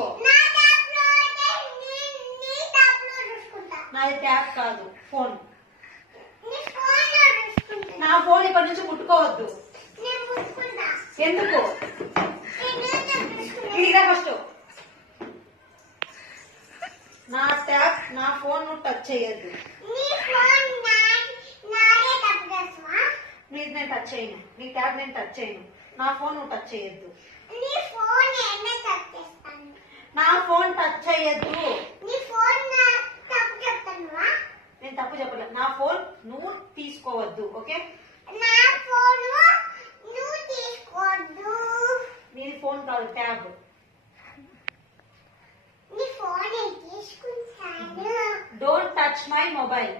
తీసుకో. నాది ట్యాబ్ కాదు, ఫోన్. నా ఫోన్ ఇప్పటి నుంచి ముట్టుకోవద్దు. ఎందుకు? ఇదిగా ఫస్ట్ నా ట్యాబ్, నా ఫోన్ నువ్వు టచ్ చేయొద్దు. ప్లీజ్, నేను టచ్ చేయను. నీ ట్యాబ్ నేను టచ్ చేయను. నా ఫోన్ నువ్వు టచ్ చేయొద్దు. నా ఫోన్ టచ్ చేయొద్దు. నేను తప్పు చెప్పలేదు. నా ఫోన్ నువ్వు తీసుకోవద్దు. ఓకే, నీది ఫోన్ కాదు, tab. Don't touch my mobile.